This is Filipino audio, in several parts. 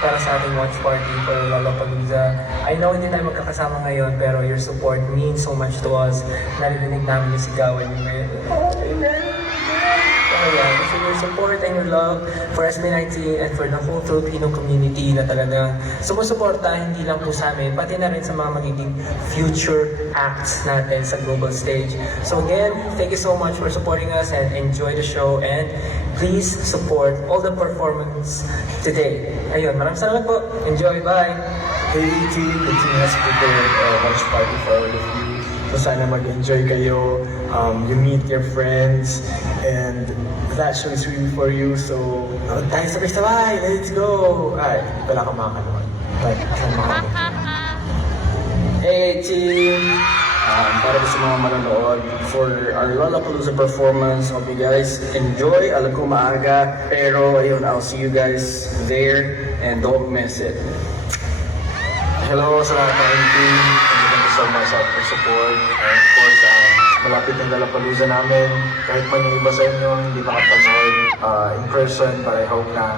para sa ating watch party for Lollapalooza. I know hindi tayo magkakasama ngayon, pero your support means so much to us. Narinig namin yung sigawan niyo ngayon. Oh, amen! So yeah, gusto your support and your love for SB19 and for the whole Filipino community na talagang sumusuporta hindi lang po sa amin, pati na rin sa mga magiging future acts natin sa global stage. So again, thank you so much for supporting us and enjoy the show and please support all the performance today. Ayun, maraming salamat po. Enjoy, bye! Hey team, the team has prepared a watch party for all of you. So sana mag-enjoy kayo, you meet your friends, and that show is really for you. So, tayo sabay-sabay, let's go! Ay, wala kang makakalimutan. Hey team! Para sa mga manonood, for our Lollapalooza performance, hope you guys enjoy. Alam ko maaga, pero ayun, I'll see you guys there and don't miss it. Hello sa lahat ng team. Thank you so much for support. And of course, malapit ng Lollapalooza namin. Kahit man yung iba sa inyo hindi makapanood in person, but I hope na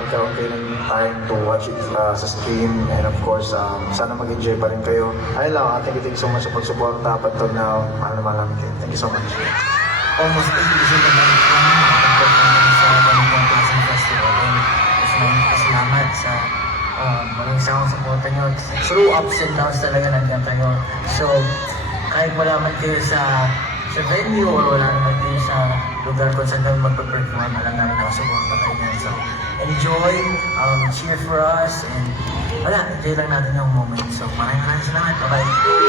magkaroon kayo ng time to watch it sa stream. And of course, sana mag-enjoy pa rin kayo. Ayun lang, thank you so much sa pagsuporta. Up until now, mahal na mahal namin kayo. Thank you so much. Almost 8 years in the balik lang nakapagpunta sa Balikan Classic Festival and salamat sa maraming sa akong supporta nyo. Through ups and downs talaga nandiyan kayo. So, kahit wala man kayo sa venue or wala naman kayo sa lugar kung saan kami magpa-perform, alam namin nakasuporta kayo yan. So, enjoy, cheer for us, and wala, enjoy lang natin yung moment. So, maraming salamat. Bye-bye.